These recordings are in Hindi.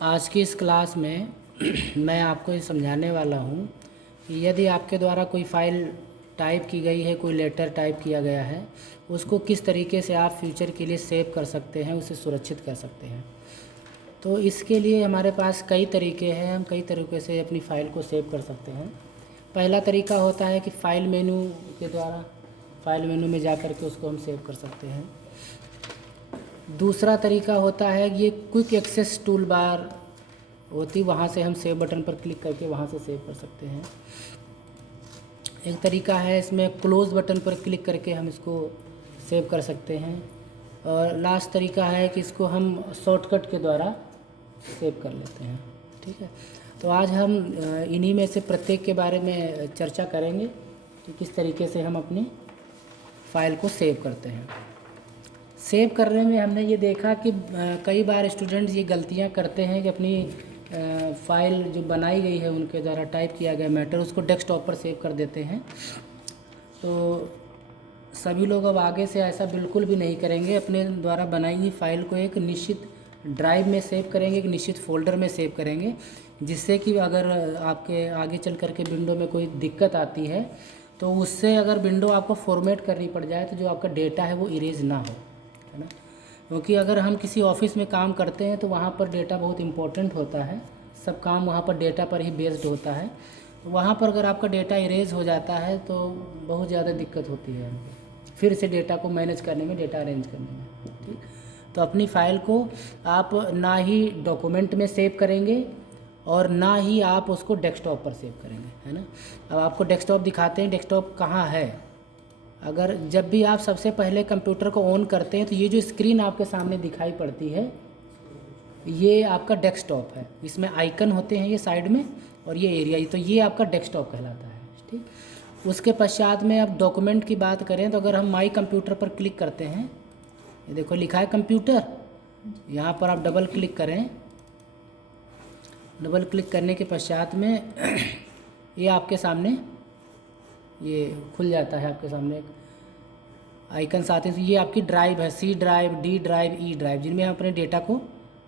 आज की इस क्लास में मैं आपको ये समझाने वाला हूँ कि यदि आपके द्वारा कोई फ़ाइल टाइप की गई है, कोई लेटर टाइप किया गया है, उसको किस तरीके से आप फ्यूचर के लिए सेव कर सकते हैं, उसे सुरक्षित कर सकते हैं। तो इसके लिए हमारे पास कई तरीके हैं, हम कई तरीके से अपनी फ़ाइल को सेव कर सकते हैं। पहला तरीका होता है कि फ़ाइल मेनू के द्वारा फ़ाइल मेनू में जा कर के उसको हम सेव कर सकते हैं। दूसरा तरीका होता है ये क्विक एक्सेस टूल बार होती, वहाँ से हम सेव बटन पर क्लिक करके वहाँ से सेव कर सकते हैं। एक तरीका है इसमें क्लोज़ बटन पर क्लिक करके हम इसको सेव कर सकते हैं। और लास्ट तरीका है कि इसको हम शॉर्टकट के द्वारा सेव कर लेते हैं। ठीक है, तो आज हम इन्हीं में से प्रत्येक के बारे में चर्चा करेंगे कि किस तरीके से हम अपनी फ़ाइल को सेव करते हैं। सेव करने में हमने ये देखा कि कई बार स्टूडेंट्स ये गलतियां करते हैं कि अपनी फ़ाइल जो बनाई गई है उनके द्वारा टाइप किया गया मैटर उसको डेस्कटॉप पर सेव कर देते हैं। तो सभी लोग अब आगे से ऐसा बिल्कुल भी नहीं करेंगे। अपने द्वारा बनाई हुई फ़ाइल को एक निश्चित ड्राइव में सेव करेंगे, एक निश्चित फ़ोल्डर में सेव करेंगे, जिससे कि अगर आपके आगे चल कर के विंडो में कोई दिक्कत आती है तो उससे अगर विंडो आपको फॉर्मेट करनी पड़ जाए तो जो आपका डेटा है वो इरेज ना हो, है ना। क्योंकि अगर हम किसी ऑफिस में काम करते हैं तो वहाँ पर डेटा बहुत इम्पोर्टेंट होता है, सब काम वहाँ पर डेटा पर ही बेस्ड होता है। तो वहाँ पर अगर आपका डेटा इरेज हो जाता है तो बहुत ज़्यादा दिक्कत होती है हमको फिर से डेटा को मैनेज करने में, डेटा अरेंज करने में। ठीक, तो अपनी फ़ाइल को आप ना ही डॉक्यूमेंट में सेव करेंगे और ना ही आप उसको डेस्कटॉप पर सेव करेंगे, है ना। अब आपको डेस्कटॉप दिखाते हैं, डेस्कटॉप कहाँ है। अगर जब भी आप सबसे पहले कंप्यूटर को ऑन करते हैं तो ये जो स्क्रीन आपके सामने दिखाई पड़ती है ये आपका डेस्कटॉप है। इसमें आइकन होते हैं ये साइड में और ये एरिया, तो ये आपका डेस्कटॉप कहलाता है। ठीक, उसके पश्चात में अब डॉक्यूमेंट की बात करें तो अगर हम माई कंप्यूटर पर क्लिक करते हैं, ये देखो लिखा है कंप्यूटर, यहाँ पर आप डबल क्लिक करें। डबल क्लिक करने के पश्चात में ये आपके सामने ये खुल जाता है, आपके सामने एक आइकन आते हैं। तो ये आपकी ड्राइव है, C drive, D drive, E drive, जिनमें हम अपने डेटा को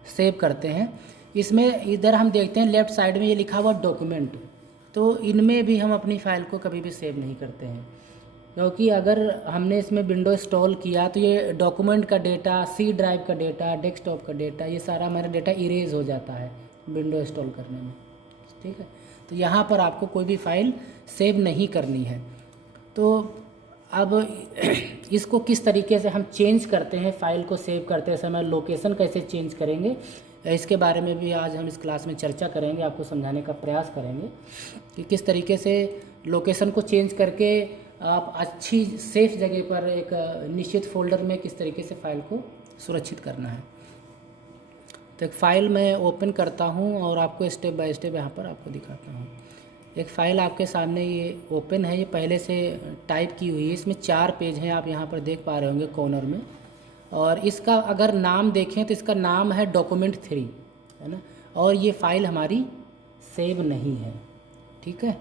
सेव करते हैं। इसमें इधर हम देखते हैं लेफ़्ट साइड में ये लिखा हुआ डॉक्यूमेंट, तो इनमें भी हम अपनी फ़ाइल को कभी भी सेव नहीं करते हैं, क्योंकि अगर हमने इसमें विंडो इंस्टॉल किया तो ये डॉक्यूमेंट का डेटा, सी ड्राइव का डेटा, डेस्कटॉप का डेटा, ये सारा हमारा डेटा इरेज हो जाता है विंडो इंस्टॉल करने में। ठीक है, तो यहाँ पर आपको कोई भी फ़ाइल सेव नहीं करनी है। तो अब इसको किस तरीके से हम चेंज करते हैं, फ़ाइल को सेव करते समय लोकेशन कैसे चेंज करेंगे, इसके बारे में भी आज हम इस क्लास में चर्चा करेंगे, आपको समझाने का प्रयास करेंगे कि किस तरीके से लोकेशन को चेंज करके आप अच्छी सेफ जगह पर एक निश्चित फ़ोल्डर में किस तरीके से फ़ाइल को सुरक्षित करना है। तो एक फ़ाइल मैं ओपन करता हूँ और आपको स्टेप बाय स्टेप यहाँ पर आपको दिखाता हूँ। एक फ़ाइल आपके सामने ये ओपन है, ये पहले से टाइप की हुई है। इसमें 4 पेज हैं, आप यहाँ पर देख पा रहे होंगे कॉर्नर में। और इसका अगर नाम देखें तो इसका नाम है डॉक्यूमेंट 3, है ना। और ये फ़ाइल हमारी सेव नहीं है। ठीक है,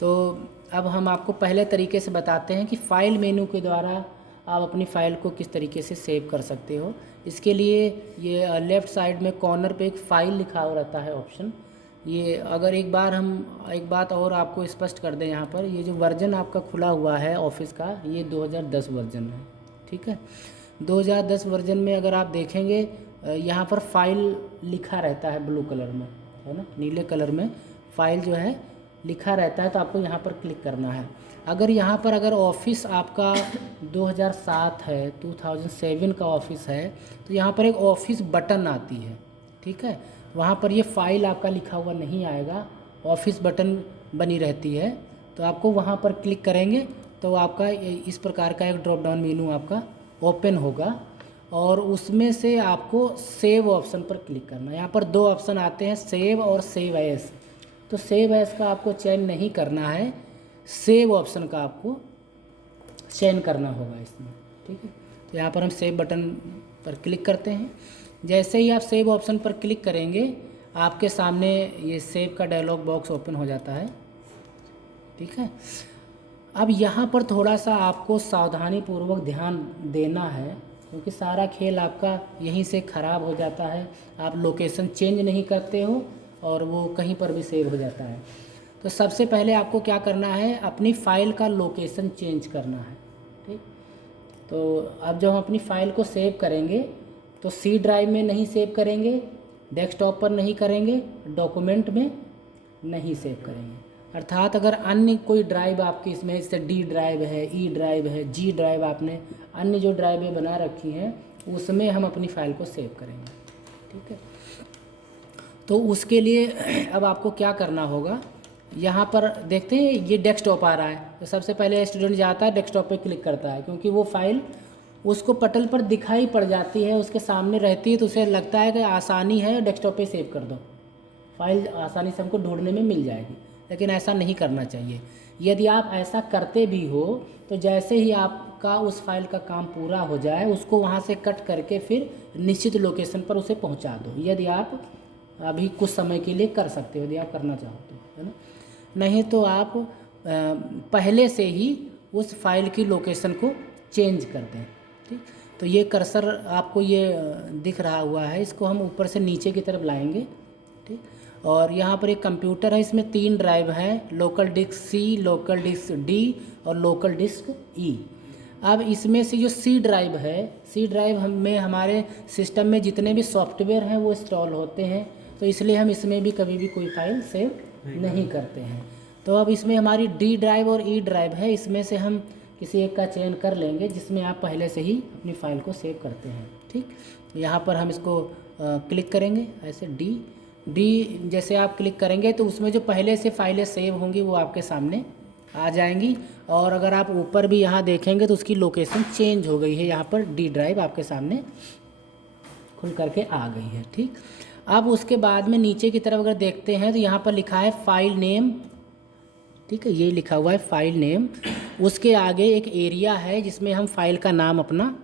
तो अब हम आपको पहले तरीके से बताते हैं कि फ़ाइल मेनू के द्वारा आप अपनी फ़ाइल को किस तरीके से सेव कर सकते हो। इसके लिए ये लेफ़्ट साइड में कॉर्नर पे एक फ़ाइल लिखा हुआ रहता है ऑप्शन। ये अगर एक बात और आपको स्पष्ट कर दें, यहाँ पर ये जो वर्जन आपका खुला हुआ है ऑफिस का, ये 2010 वर्जन है। ठीक है, 2010 वर्जन में अगर आप देखेंगे यहाँ पर फ़ाइल लिखा रहता है ब्लू कलर में, है ना, नीले कलर में फ़ाइल जो है लिखा रहता है। तो आपको यहाँ पर क्लिक करना है। अगर यहाँ पर अगर ऑफिस आपका 2007 है, 2007 का ऑफिस है, तो यहाँ पर एक ऑफिस बटन आती है। ठीक है, वहाँ पर ये फ़ाइल आपका लिखा हुआ नहीं आएगा, ऑफिस बटन बनी रहती है। तो आपको वहाँ पर क्लिक करेंगे तो आपका इस प्रकार का एक ड्रॉप डाउन मेनू आपका ओपन होगा और उसमें से आपको सेव ऑप्शन पर क्लिक करना है। यहाँ पर 2 ऑप्शन आते हैं, सेव और सेव एज। तो सेव एज का आपको चयन नहीं करना है, सेव ऑप्शन का आपको चयन करना होगा इसमें। ठीक है, तो यहाँ पर हम सेव बटन पर क्लिक करते हैं। जैसे ही आप सेव ऑप्शन पर क्लिक करेंगे आपके सामने ये सेव का डायलॉग बॉक्स ओपन हो जाता है। ठीक है, अब यहाँ पर थोड़ा सा आपको सावधानी पूर्वक ध्यान देना है, क्योंकि सारा खेल आपका यहीं से ख़राब हो जाता है, आप लोकेशन चेंज नहीं करते हो और वो कहीं पर भी सेव हो जाता है। तो सबसे पहले आपको क्या करना है, अपनी फ़ाइल का लोकेशन चेंज करना है। ठीक, तो अब जब हम अपनी फ़ाइल को सेव करेंगे तो सी ड्राइव में नहीं सेव करेंगे, डेस्कटॉप पर नहीं करेंगे, डॉक्यूमेंट में नहीं सेव करेंगे। अर्थात अगर अन्य कोई ड्राइव आपकी इसमें, जैसे डी ड्राइव है, ई ड्राइव है, जी ड्राइव, आपने अन्य जो ड्राइवें बना रखी हैं उसमें हम अपनी फ़ाइल को सेव करेंगे। ठीक है, तो उसके लिए अब आपको क्या करना होगा, यहाँ पर देखते हैं ये डेस्कटॉप आ रहा है, तो सबसे पहले स्टूडेंट जाता है डेस्कटॉप पे क्लिक करता है, क्योंकि वो फाइल उसको पटल पर दिखाई पड़ जाती है, उसके सामने रहती है, तो उसे लगता है कि आसानी है डेस्कटॉप पे सेव कर दो, फाइल आसानी से हमको ढूंढने में मिल जाएगी। लेकिन ऐसा नहीं करना चाहिए। यदि आप ऐसा करते भी हो तो जैसे ही आपका उस फाइल का काम पूरा हो जाए उसको वहाँ से कट करके फिर निश्चित लोकेशन पर उसे पहुँचा दो, यदि आप अभी कुछ समय के लिए कर सकते हो, यदि आप करना चाहो तो, है ना। नहीं तो आप पहले से ही उस फाइल की लोकेशन को चेंज कर दें। ठीक, तो ये कर्सर आपको ये दिख रहा हुआ है, इसको हम ऊपर से नीचे की तरफ लाएंगे। ठीक, और यहाँ पर एक कंप्यूटर है, इसमें 3 ड्राइव हैं, local disk C, local disk D और लोकल डिस्क ई। अब इसमें से जो सी ड्राइव है, सी ड्राइव में हमारे सिस्टम में जितने भी सॉफ्टवेयर हैं वो इंस्टॉल होते हैं, तो इसलिए हम इसमें भी कभी भी कोई फाइल सेव नहीं करते हैं। तो अब इसमें हमारी डी ड्राइव और ई ड्राइव है, इसमें से हम किसी एक का चयन कर लेंगे जिसमें आप पहले से ही अपनी फ़ाइल को सेव करते हैं। ठीक, यहाँ पर हम इसको क्लिक करेंगे ऐसे, डी जैसे आप क्लिक करेंगे तो उसमें जो पहले से फाइलें सेव होंगी वो आपके सामने आ जाएंगी, और अगर आप ऊपर भी यहाँ देखेंगे तो उसकी लोकेशन चेंज हो गई है, यहाँ पर डी ड्राइव आपके सामने खुल करके आ गई है। ठीक, अब उसके बाद में नीचे की तरफ अगर देखते हैं तो यहाँ पर लिखा है फाइल नेम। ठीक है, ये लिखा हुआ है फाइल नेम, उसके आगे एक एरिया है जिसमें हम फाइल का नाम अपना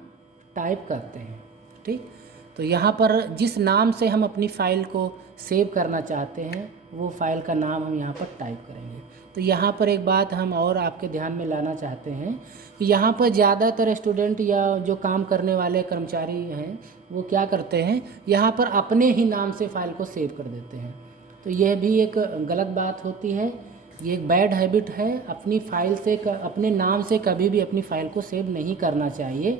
टाइप करते हैं। ठीक, तो यहाँ पर जिस नाम से हम अपनी फ़ाइल को सेव करना चाहते हैं वो फाइल का नाम हम यहाँ पर टाइप करेंगे। तो यहाँ पर एक बात हम और आपके ध्यान में लाना चाहते हैं कि यहाँ पर ज़्यादातर स्टूडेंट या जो काम करने वाले कर्मचारी हैं वो क्या करते हैं, यहाँ पर अपने ही नाम से फ़ाइल को सेव कर देते हैं। तो यह भी एक गलत बात होती है, ये एक बैड हैबिट है। अपनी फ़ाइल से अपने नाम से कभी भी अपनी फ़ाइल को सेव नहीं करना चाहिए,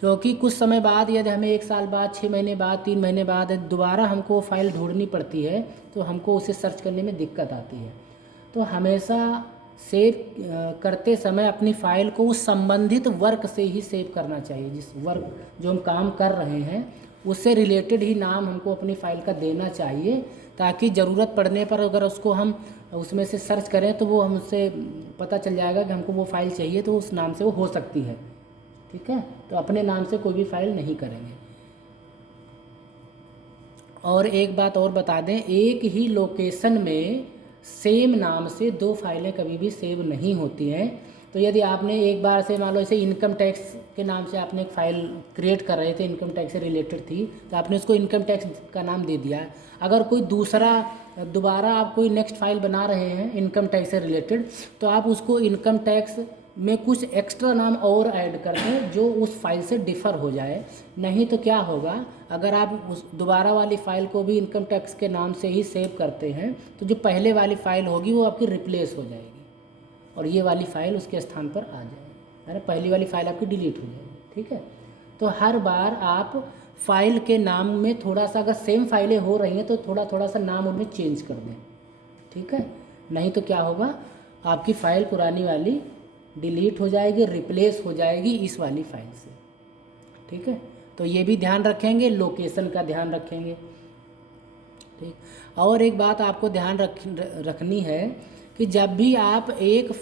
क्योंकि कुछ समय बाद, यदि हमें 1 साल बाद, 6 महीने बाद, 3 महीने बाद दोबारा हमको वो फाइल ढूंढनी पड़ती है तो हमको उसे सर्च करने में दिक्कत आती है। तो हमेशा सेव करते समय अपनी फ़ाइल को उस संबंधित वर्क से ही सेव करना चाहिए, जिस वर्क जो हम काम कर रहे हैं उससे रिलेटेड ही नाम हमको अपनी फ़ाइल का देना चाहिए, ताकि ज़रूरत पड़ने पर अगर उसको हम उसमें से सर्च करें तो वो हमसे पता चल जाएगा कि हमको वो फ़ाइल चाहिए, तो उस नाम से वो हो सकती है। ठीक है, तो अपने नाम से कोई भी फाइल नहीं करेंगे। और एक बात और बता दें, एक ही लोकेशन में सेम नाम से 2 फाइलें कभी भी सेव नहीं होती हैं। तो यदि आपने एक बार से, मान लो जैसे इनकम टैक्स के नाम से आपने एक फ़ाइल क्रिएट कर रहे थे, इनकम टैक्स से रिलेटेड थी, तो आपने उसको इनकम टैक्स का नाम दे दिया। अगर कोई दोबारा आप कोई नेक्स्ट फाइल बना रहे हैं इनकम टैक्स से रिलेटेड, तो आप उसको इनकम टैक्स में कुछ एक्स्ट्रा नाम और ऐड कर दें जो उस फाइल से डिफ़र हो जाए। नहीं तो क्या होगा, अगर आप उस दोबारा वाली फ़ाइल को भी इनकम टैक्स के नाम से ही सेव करते हैं तो जो पहले वाली फ़ाइल होगी वो आपकी रिप्लेस हो जाएगी और ये वाली फ़ाइल उसके स्थान पर आ जाएगी, है ना। पहली वाली फ़ाइल आपकी डिलीट हो जाएगी। ठीक है, तो हर बार आप फाइल के नाम में थोड़ा सा, अगर सेम फाइलें हो रही हैं तो थोड़ा सा नाम उनमें चेंज कर दें। ठीक है, नहीं तो क्या होगा, आपकी फ़ाइल पुरानी वाली डिलीट हो जाएगी, रिप्लेस हो जाएगी इस वाली फ़ाइल से। ठीक है, तो ये भी ध्यान रखेंगे, लोकेशन का ध्यान रखेंगे। ठीक, और एक बात आपको ध्यान रखनी है कि जब भी आप एक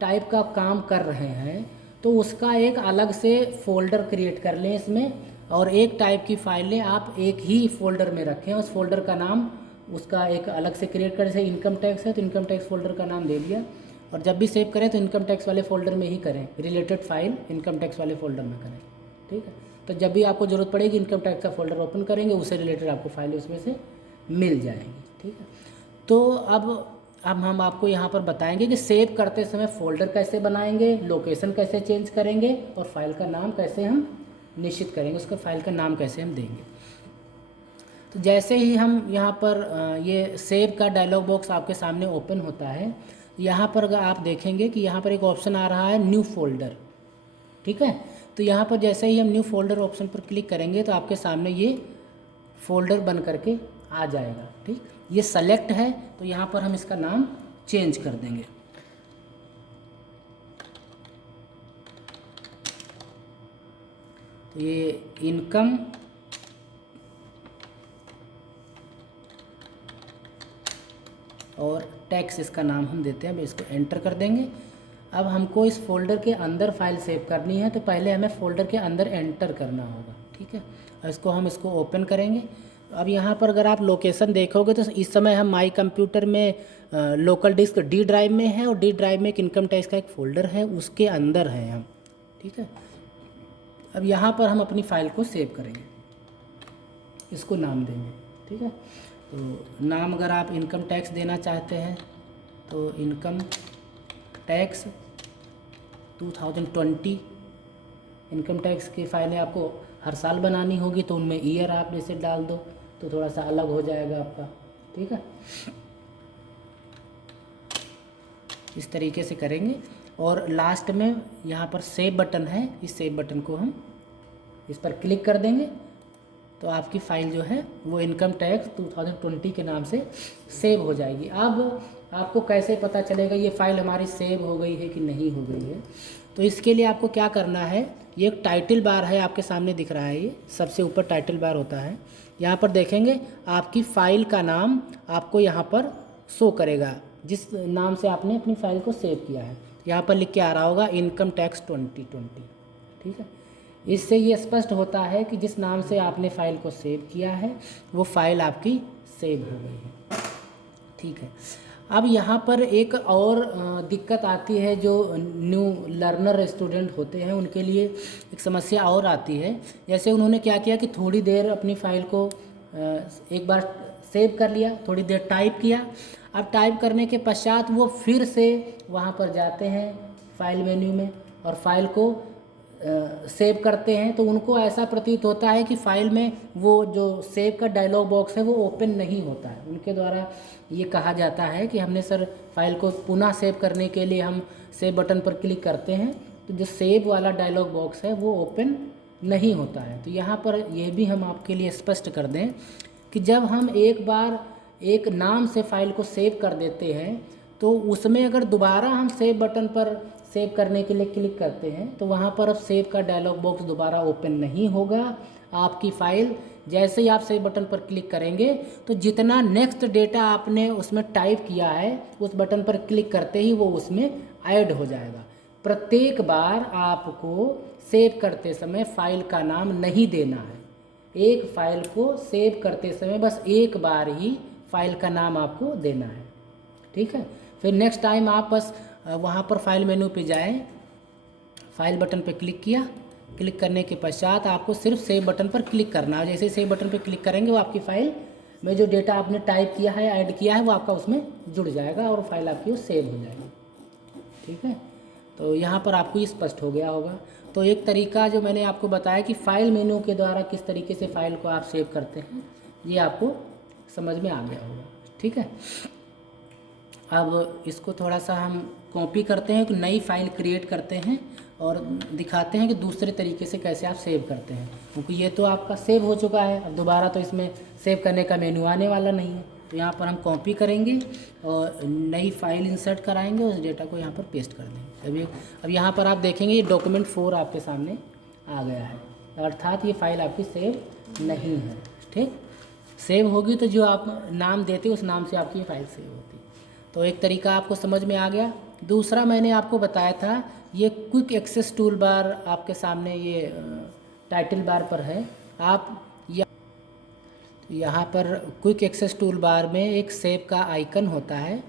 टाइप का काम कर रहे हैं तो उसका एक अलग से फ़ोल्डर क्रिएट कर लें इसमें, और एक टाइप की फ़ाइलें आप एक ही फ़ोल्डर में रखें। उस फोल्डर का नाम उसका एक अलग से क्रिएट करें, जैसे इनकम टैक्स है तो इनकम टैक्स फोल्डर का नाम दे दिया, और जब भी सेव करें तो इनकम टैक्स वाले फ़ोल्डर में ही करें, रिलेटेड फाइल इनकम टैक्स वाले फ़ोल्डर में करें। ठीक है, तो जब भी आपको ज़रूरत पड़ेगी इनकम टैक्स का फ़ोल्डर ओपन करेंगे, उससे रिलेटेड आपको फाइल उसमें से मिल जाएंगी। ठीक है, तो अब हम आपको यहाँ पर बताएंगे कि सेव करते समय फ़ोल्डर कैसे बनाएंगे, लोकेशन कैसे चेंज करेंगे और फाइल का नाम कैसे हम निश्चित करेंगे उसका फाइल का नाम कैसे हम देंगे। तो जैसे ही हम यहाँ पर ये सेव का डायलॉग बॉक्स आपके सामने ओपन होता है, यहाँ पर अगर आप देखेंगे कि यहाँ पर एक ऑप्शन आ रहा है न्यू फोल्डर, ठीक है। तो यहाँ पर जैसे ही हम न्यू फोल्डर ऑप्शन पर क्लिक करेंगे तो आपके सामने ये फोल्डर बन करके आ जाएगा, ठीक। ये सेलेक्ट है तो यहाँ पर हम इसका नाम चेंज कर देंगे। तो ये इनकम और टैक्स इसका नाम हम देते हैं, अब इसको एंटर कर देंगे। अब हमको इस फोल्डर के अंदर फाइल सेव करनी है तो पहले हमें फोल्डर के अंदर एंटर करना होगा, ठीक है। और इसको ओपन करेंगे। अब यहाँ पर अगर आप लोकेशन देखोगे तो इस समय हम माई कंप्यूटर में लोकल डिस्क डी ड्राइव में है और डी ड्राइव में एक इनकम टैक्स का एक फ़ोल्डर है, उसके अंदर है हम, ठीक है। अब यहाँ पर हम अपनी फ़ाइल को सेव करेंगे, इसको नाम देंगे, ठीक है। तो नाम अगर आप इनकम टैक्स देना चाहते हैं तो इनकम टैक्स 2020, इनकम टैक्स की फाइलें आपको हर साल बनानी होगी तो उनमें ईयर आप जैसे डाल दो तो थोड़ा सा अलग हो जाएगा आपका, ठीक है। इस तरीके से करेंगे और लास्ट में यहाँ पर सेव बटन है, इस सेव बटन को हम इस पर क्लिक कर देंगे तो आपकी फ़ाइल जो है वो इनकम टैक्स 2020 के नाम से सेव हो जाएगी। अब आपको कैसे पता चलेगा ये फ़ाइल हमारी सेव हो गई है कि नहीं हो गई है, तो इसके लिए आपको क्या करना है, ये एक टाइटल बार है आपके सामने दिख रहा है, ये सबसे ऊपर टाइटल बार होता है। यहाँ पर देखेंगे आपकी फ़ाइल का नाम आपको यहाँ पर शो करेगा, जिस नाम से आपने अपनी फ़ाइल को सेव किया है। यहाँ पर लिख के आ रहा होगा इनकम टैक्स 2020, ठीक है। इससे ये स्पष्ट होता है कि जिस नाम से आपने फ़ाइल को सेव किया है वो फ़ाइल आपकी सेव हो गई है, ठीक है। अब यहाँ पर एक और दिक्कत आती है, जो न्यू लर्नर स्टूडेंट होते हैं उनके लिए एक समस्या और आती है। जैसे उन्होंने क्या किया कि थोड़ी देर अपनी फ़ाइल को एक बार सेव कर लिया, थोड़ी देर टाइप किया, अब टाइप करने के पश्चात वो फिर से वहाँ पर जाते हैं फाइल मेन्यू में और फाइल को सेव करते हैं, तो उनको ऐसा प्रतीत होता है कि फ़ाइल में वो जो सेव का डायलॉग बॉक्स है वो ओपन नहीं होता है। उनके द्वारा ये कहा जाता है कि हमने सर फाइल को पुनः सेव करने के लिए हम सेव बटन पर क्लिक करते हैं तो जो सेव वाला डायलॉग बॉक्स है वो ओपन नहीं होता है। तो यहाँ पर यह भी हम आपके लिए स्पष्ट कर दें कि जब हम एक बार एक नाम से फ़ाइल को सेव कर देते हैं तो उसमें अगर दोबारा हम सेव बटन पर सेव करने के लिए क्लिक करते हैं तो वहाँ पर अब सेव का डायलॉग बॉक्स दोबारा ओपन नहीं होगा। आपकी फ़ाइल जैसे ही आप सेव बटन पर क्लिक करेंगे तो जितना नेक्स्ट डेटा आपने उसमें टाइप किया है उस बटन पर क्लिक करते ही वो उसमें ऐड हो जाएगा। प्रत्येक बार आपको सेव करते समय फ़ाइल का नाम नहीं देना है। एक फ़ाइल को सेव करते समय बस एक बार ही फ़ाइल का नाम आपको देना है, ठीक है। फिर नेक्स्ट टाइम आप बस वहाँ पर फाइल मेन्यू पे जाएं, फाइल बटन पे क्लिक किया, क्लिक करने के पश्चात आपको सिर्फ सेव बटन पर क्लिक करना है। जैसे ही सेव बटन पर क्लिक करेंगे वो आपकी फ़ाइल में जो डेटा आपने टाइप किया है, ऐड किया है, वो आपका उसमें जुड़ जाएगा और फाइल आपकी वो सेव हो जाएगी, ठीक है। तो यहाँ पर आपको ये स्पष्ट हो गया होगा। तो एक तरीका जो मैंने आपको बताया कि फ़ाइल मेन्यू के द्वारा किस तरीके से फ़ाइल को आप सेव करते हैं, ये आपको समझ में आ गया होगा, ठीक है। अब इसको थोड़ा सा हम कॉपी करते हैं, एक नई फ़ाइल क्रिएट करते हैं और दिखाते हैं कि दूसरे तरीके से कैसे आप सेव करते हैं, क्योंकि ये तो आपका सेव हो चुका है, अब दोबारा तो इसमें सेव करने का मेन्यू आने वाला नहीं है। तो यहाँ पर हम कॉपी करेंगे और नई फ़ाइल इंसर्ट कराएंगे, उस डेटा को यहाँ पर पेस्ट कर देंगे। अब यहाँ पर आप देखेंगे ये डॉक्यूमेंट 4 आपके सामने आ गया है, अर्थात ये फ़ाइल आपकी सेव नहीं है, ठीक। सेव होगी तो जो आप नाम देते उस नाम से आपकी ये फ़ाइल सेव होती। तो एक तरीका आपको समझ में आ गया। दूसरा मैंने आपको बताया था ये क्विक एक्सेस टूल बार आपके सामने ये टाइटल बार पर है। आप यहाँ पर क्विक एक्सेस टूल बार में एक सेव का आइकन होता है,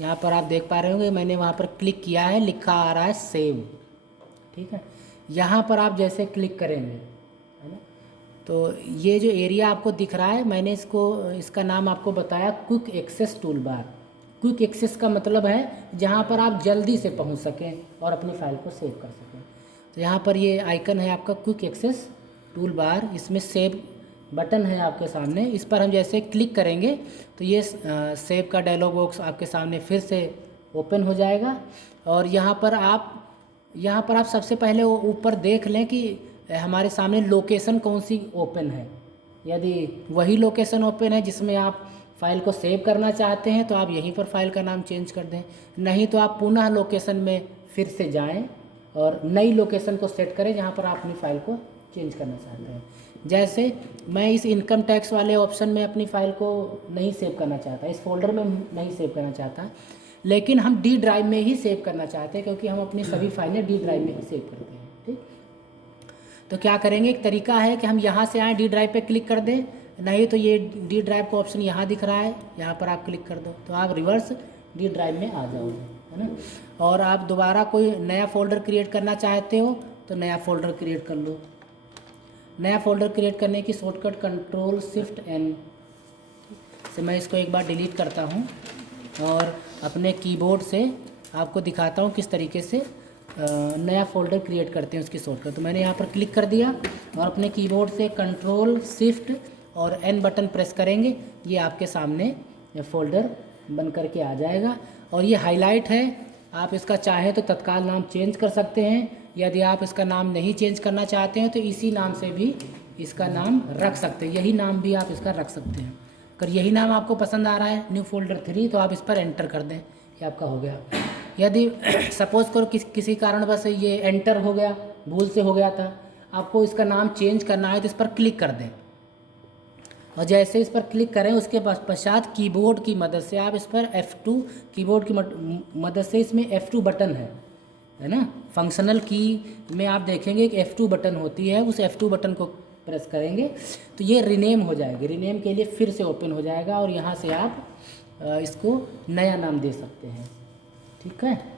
यहाँ पर आप देख पा रहे होंगे, मैंने वहाँ पर क्लिक किया है, लिखा आ रहा है सेव, ठीक है। यहाँ पर आप जैसे क्लिक करेंगे, है ना, तो ये जो एरिया आपको दिख रहा है, मैंने इसका नाम आपको बताया quick access tool bar. Quick access का मतलब है जहाँ पर आप जल्दी से पहुँच सकें और अपनी फ़ाइल को सेव कर सकें। तो यहाँ पर ये आइकन है आपका क्विक एक्सेस टूल बार, इसमें सेव बटन है आपके सामने। इस पर हम जैसे क्लिक करेंगे तो ये सेव का डायलॉग बॉक्स आपके सामने फिर से ओपन हो जाएगा। और यहाँ पर आप सबसे पहले वो ऊपर देख लें कि हमारे सामने लोकेशन कौन सी ओपन है। यदि वही लोकेशन ओपन है जिसमें आप फाइल को सेव करना चाहते हैं तो आप यहीं पर फाइल का नाम चेंज कर दें, नहीं तो आप पुनः लोकेशन में फिर से जाएं और नई लोकेशन को सेट करें जहां पर आप अपनी फ़ाइल को चेंज करना चाहते हैं। जैसे मैं इस इनकम टैक्स वाले ऑप्शन में अपनी फ़ाइल को नहीं सेव करना चाहता, इस फोल्डर में नहीं सेव करना चाहता, लेकिन हम डी ड्राइव में ही सेव करना चाहते हैं क्योंकि हम अपनी सभी फाइलें डी ड्राइव में ही सेव करते हैं। ठीक, तो क्या करेंगे, एक तरीका है कि हम यहाँ से आएँ, डी ड्राइव पे क्लिक कर दें, नहीं तो ये डी ड्राइव का ऑप्शन यहाँ दिख रहा है, यहाँ पर आप क्लिक कर दो तो आप रिवर्स डी ड्राइव में आ जाओगे, है ना। और आप दोबारा कोई नया फ़ोल्डर क्रिएट करना चाहते हो तो नया फ़ोल्डर क्रिएट कर लो। नया फ़ोल्डर क्रिएट करने की शॉर्टकट Ctrl+Shift+N से मैं इसको एक बार डिलीट करता हूँ और अपने कीबोर्ड से आपको दिखाता हूँ किस तरीके से नया फ़ोल्डर क्रिएट करते हैं उसकी शॉर्टकट। तो मैंने यहाँ पर क्लिक कर दिया और अपने कीबोर्ड से Ctrl+Shift और N बटन प्रेस करेंगे, ये आपके सामने ये फ़ोल्डर बन करके आ जाएगा। और ये हाईलाइट है, आप इसका चाहें तो तत्काल नाम चेंज कर सकते हैं, यदि आप इसका नाम नहीं चेंज करना चाहते हैं तो इसी नाम से भी इसका नाम रख सकते हैं, यही नाम भी आप इसका रख सकते हैं। अगर यही नाम आपको पसंद आ रहा है न्यू फोल्डर 3 तो आप इस पर एंटर कर दें, ये आपका हो गया। यदि सपोज़ करो किसी कारणवश ये एंटर हो गया, भूल से हो गया था, आपको इसका नाम चेंज करना है तो इस पर क्लिक कर दें और जैसे इस पर क्लिक करें उसके पश्चात कीबोर्ड की मदद से आप इस पर F2 कीबोर्ड की मदद से इसमें F2 बटन है ना, फंक्शनल की में आप देखेंगे कि F2 बटन होती है, उस F2 बटन को प्रेस करेंगे तो ये रीनेम हो जाएगी, रीनेम के लिए फिर से ओपन हो जाएगा और यहाँ से आप इसको नया नाम दे सकते हैं। ठीक है,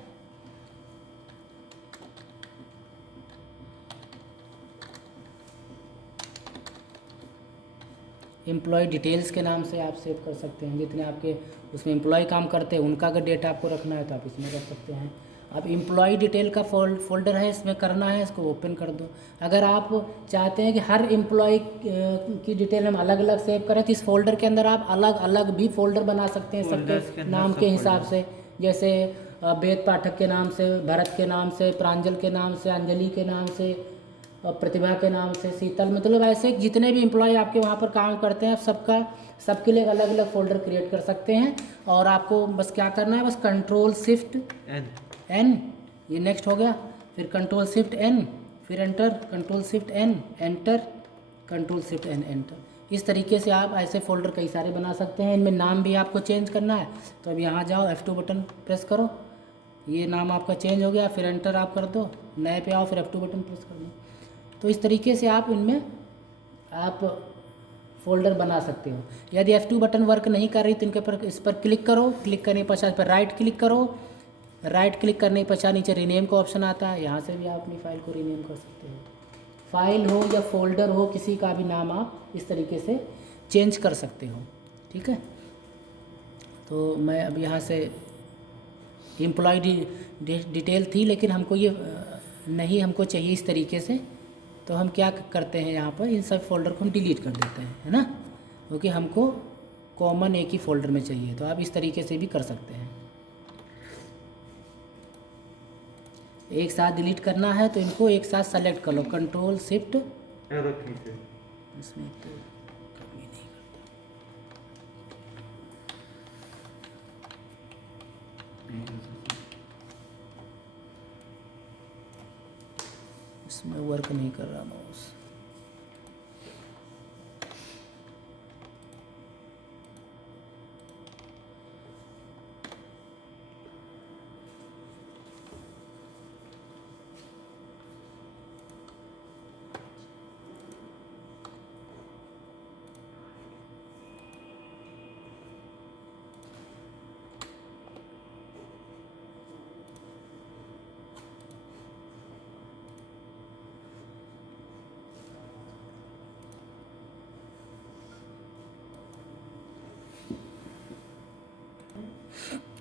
एम्प्लॉय डिटेल्स के नाम से आप सेव कर सकते हैं, जितने आपके उसमें एम्प्लॉय काम करते हैं उनका अगर डेटा आपको रखना है तो आप इसमें रख सकते हैं। अब एम्प्लॉय डिटेल का फोल्डर है, इसमें करना है, इसको ओपन कर दो। अगर आप चाहते हैं कि हर एम्प्लॉय की डिटेल हम अलग अलग सेव करें तो इस फोल्डर के अंदर आप अलग अलग भी फोल्डर बना सकते हैं सबके नाम के हिसाब से, जैसे वेद पाठक के नाम से, भरत के नाम से, प्रांजल के नाम से, अंजलि के नाम से, प्रतिभा के नाम से, शीतल, मतलब ऐसे जितने भी एम्प्लॉय आपके वहाँ पर काम करते हैं सबके लिए अलग अलग फोल्डर क्रिएट कर सकते हैं। और आपको बस क्या करना है, बस Ctrl+Shift+N, ये नेक्स्ट हो गया, फिर Ctrl+Shift+N, फिर enter, Ctrl+Shift+N enter, Ctrl+Shift+N enter. इस तरीके से आप ऐसे फोल्डर कई सारे बना सकते हैं। इनमें नाम भी आपको चेंज करना है तो अब यहाँ जाओ, F2 बटन प्रेस करो, ये नाम आपका चेंज हो गया, फिर एंटर आप कर दो, नए पे आओ, फिर F2 बटन प्रेस कर दो। तो इस तरीके से आप इनमें आप फोल्डर बना सकते हो। यदि F2 बटन वर्क नहीं कर रही तो इनके पर इस पर क्लिक करो, क्लिक करने के पश्चात पर राइट क्लिक करो, राइट क्लिक करने के पश्चात नीचे रीनेम का ऑप्शन आता है, यहाँ से भी आप अपनी फ़ाइल को रीनेम कर सकते हो। फाइल हो या फोल्डर हो, किसी का भी नाम आप इस तरीके से चेंज कर सकते हो। ठीक है, तो मैं अब यहाँ से एम्प्लॉय डिटेल थी लेकिन हमको ये नहीं हमको चाहिए इस तरीके से, तो हम क्या करते हैं, यहाँ पर इन सब फोल्डर को हम डिलीट कर देते हैं, है ना, क्योंकि हमको कॉमन एक ही फोल्डर में चाहिए। तो आप इस तरीके से भी कर सकते हैं। एक साथ डिलीट करना है तो इनको एक साथ सेलेक्ट कर लो, Ctrl+Shift, इसमें तो कमी नहीं करता, इसमें वर्क नहीं कर रहा माउस।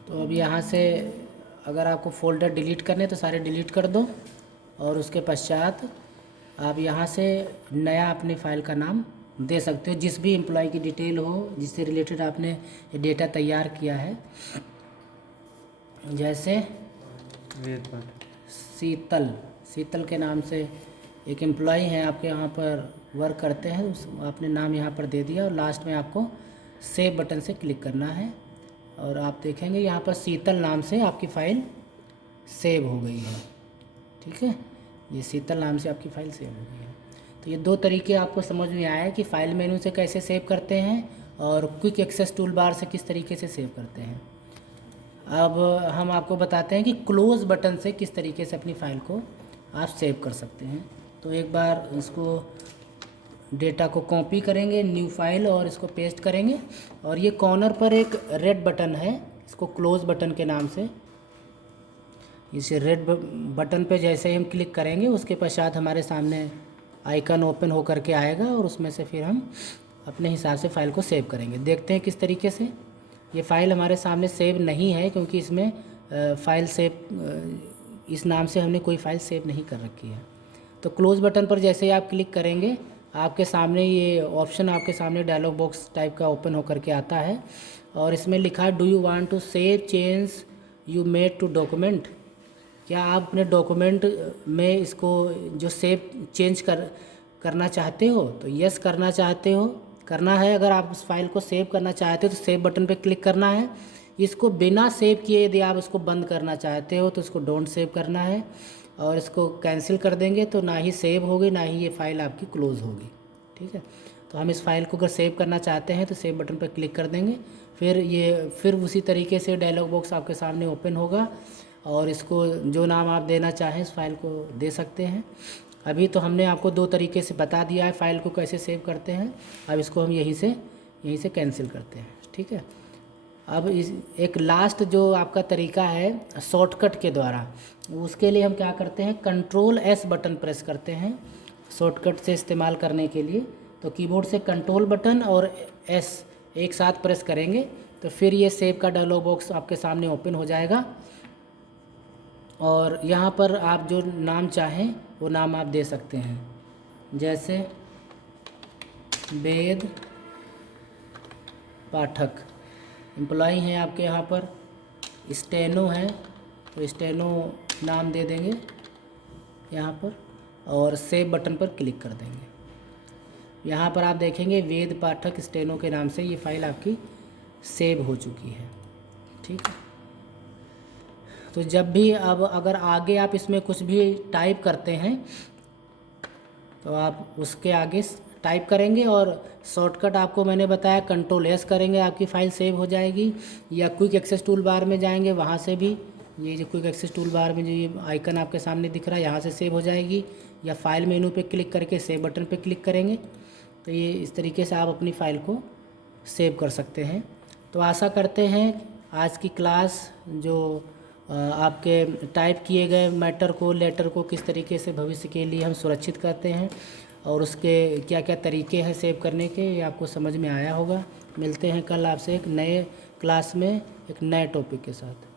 तो अब यहाँ से अगर आपको फ़ोल्डर डिलीट करने तो सारे डिलीट कर दो और उसके पश्चात आप यहाँ से नया अपनी फ़ाइल का नाम दे सकते हो, जिस भी एम्प्लॉय की डिटेल हो जिससे रिलेटेड आपने डेटा तैयार किया है। जैसे शीतल, शीतल के नाम से एक एम्प्लॉय हैं आपके यहाँ पर वर्क करते हैं, आपने नाम यहाँ पर दे दिया और लास्ट में आपको सेव बटन से क्लिक करना है और आप देखेंगे यहाँ पर शीतल नाम से आपकी फ़ाइल सेव हो गई है। ठीक है, ये शीतल नाम से आपकी फ़ाइल सेव हो गई है। तो ये दो तरीके आपको समझ में आया कि फ़ाइल मेनू से कैसे सेव करते हैं और क्विक एक्सेस टूल बार से किस तरीके से सेव करते हैं। अब हम आपको बताते हैं कि क्लोज़ बटन से किस तरीके से अपनी फ़ाइल को आप सेव कर सकते हैं। तो एक बार इसको डेटा को कॉपी करेंगे न्यू फाइल और इसको पेस्ट करेंगे और ये कॉर्नर पर एक रेड बटन है, इसको क्लोज़ बटन के नाम से। इस रेड बटन पे जैसे ही हम क्लिक करेंगे उसके पश्चात हमारे सामने आइकन ओपन होकर के आएगा और उसमें से फिर हम अपने हिसाब से फ़ाइल को सेव करेंगे। देखते हैं किस तरीके से। ये फ़ाइल हमारे सामने सेव नहीं है क्योंकि इसमें फ़ाइल सेव इस नाम से हमने कोई फ़ाइल सेव नहीं कर रखी है। तो क्लोज़ बटन पर जैसे ही आप क्लिक करेंगे आपके सामने ये ऑप्शन आपके सामने डायलॉग बॉक्स टाइप का ओपन होकर के आता है और इसमें लिखा है do you want to save change you made to document. क्या आप अपने डॉक्यूमेंट में इसको जो सेव चेंज करना चाहते हो? तो यस करना चाहते हो, करना है। अगर आप उस फाइल को सेव करना चाहते हो तो सेव बटन पे क्लिक करना है। इसको बिना सेव किए यदि आप इसको बंद करना चाहते हो तो इसको डोंट सेव करना है और इसको कैंसिल कर देंगे तो ना ही सेव होगी ना ही ये फ़ाइल आपकी क्लोज़ होगी। ठीक है, तो हम इस फाइल को अगर सेव करना चाहते हैं तो सेव बटन पर क्लिक कर देंगे। फिर उसी तरीके से डायलॉग बॉक्स आपके सामने ओपन होगा और इसको जो नाम आप देना चाहें इस फाइल को दे सकते हैं। अभी तो हमने आपको दो तरीके से बता दिया है फ़ाइल को कैसे सेव करते हैं। अब इसको हम यहीं से कैंसिल करते हैं। ठीक है, अब एक लास्ट जो आपका तरीका है शॉर्टकट के द्वारा, उसके लिए हम क्या करते हैं, कंट्रोल एस बटन प्रेस करते हैं शॉर्टकट से इस्तेमाल करने के लिए। तो कीबोर्ड से कंट्रोल बटन और एस एक साथ प्रेस करेंगे तो फिर ये सेव का डायलॉग बॉक्स आपके सामने ओपन हो जाएगा और यहाँ पर आप जो नाम चाहें वो नाम आप दे सकते हैं। जैसे वेद पाठक एम्प्लॉय हैं आपके यहाँ पर, स्टेनो है तो स्टेनो नाम दे देंगे यहाँ पर और सेव बटन पर क्लिक कर देंगे। यहाँ पर आप देखेंगे वेद पाठक स्टेनो के नाम से ये फ़ाइल आपकी सेव हो चुकी है। ठीक है, तो जब भी अब अगर आगे आप इसमें कुछ भी टाइप करते हैं तो आप उसके आगे टाइप करेंगे और शॉर्टकट आपको मैंने बताया कंट्रोल एस करेंगे, आपकी फ़ाइल सेव हो जाएगी। या क्विक एक्सेस टूल बार में जाएंगे, वहाँ से भी ये जो क्विक एक्सेस टूल बार में जो ये आइकन आपके सामने दिख रहा है यहाँ से सेव हो जाएगी। या फाइल मेनू पे क्लिक करके सेव बटन पे क्लिक करेंगे तो ये इस तरीके से आप अपनी फ़ाइल को सेव कर सकते हैं। तो आशा करते हैं आज की क्लास जो आपके टाइप किए गए मैटर को, लेटर को किस तरीके से भविष्य के लिए हम सुरक्षित करते हैं और उसके क्या क्या तरीके हैं सेव करने के, ये आपको समझ में आया होगा। मिलते हैं कल आपसे एक नए क्लास में एक नए टॉपिक के साथ।